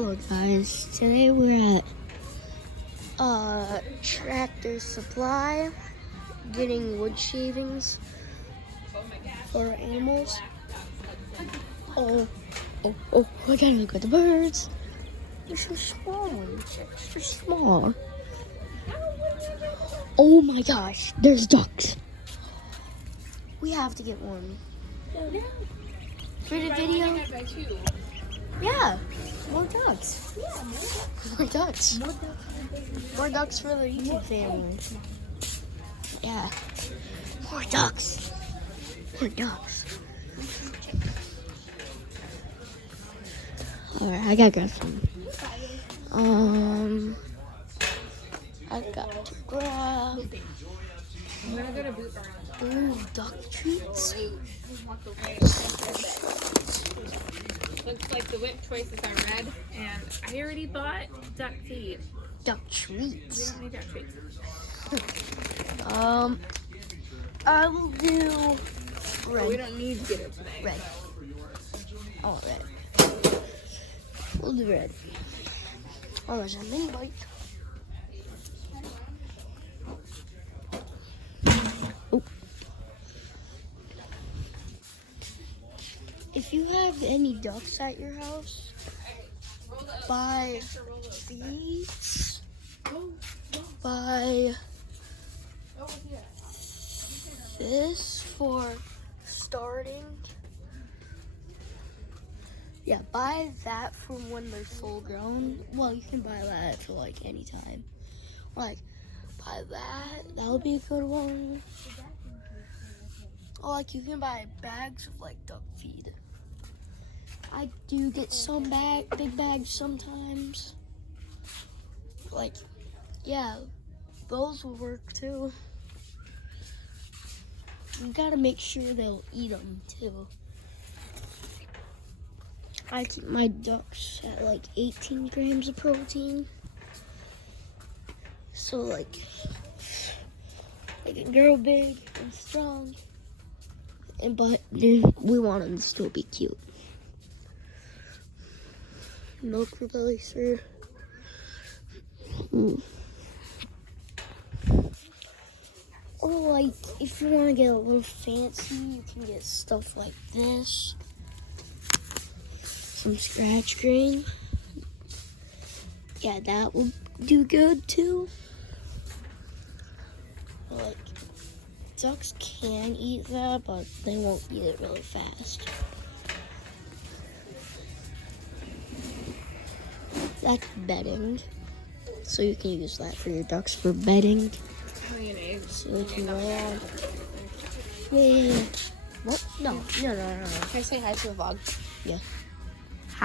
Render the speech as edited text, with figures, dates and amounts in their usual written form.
Hello guys, today we're at Tractor Supply getting wood shavings for our animals. Oh, I gotta look at the birds. There's some small ones, extra small. Oh my gosh, there's ducks. We have to get one. For the video? Yeah, more ducks. More ducks. More ducks for the YouTube family. Yeah. More ducks. More ducks. Alright, I gotta grab some. I got to grab. I'm gonna go to Boot Barn. Ooh, duck treats. Looks like the whip choices are red, and I already bought duck feed. Duck We treats. don't need duck treats. I will do But we red. don't need to get it today. Red. I want red. We'll do red. Oh, there's a mini bite. Oh. If you have any ducks at your house, buy feeds. Buy this for starting. Yeah, buy that from when they're full grown. Well, you can buy that for like any time. Like, buy that. That'll be a good one. Or like you can buy bags of like duck feed. I do get some big bags sometimes. Like, yeah, those will work too. You gotta make sure they'll eat them too. I keep my ducks at like 18 grams of protein. So like they can grow big and strong. But we want them to still be cute. Milk replacer. Or like if you want to get a little fancy, you can get stuff like this. Some scratch green. Yeah, that will do good too. Like, ducks can eat that, but they won't eat it really fast. That's bedding. So you can use that for your ducks for bedding. So you can lay on. Yeah. What? No. Can I say hi to the vlog? Yeah.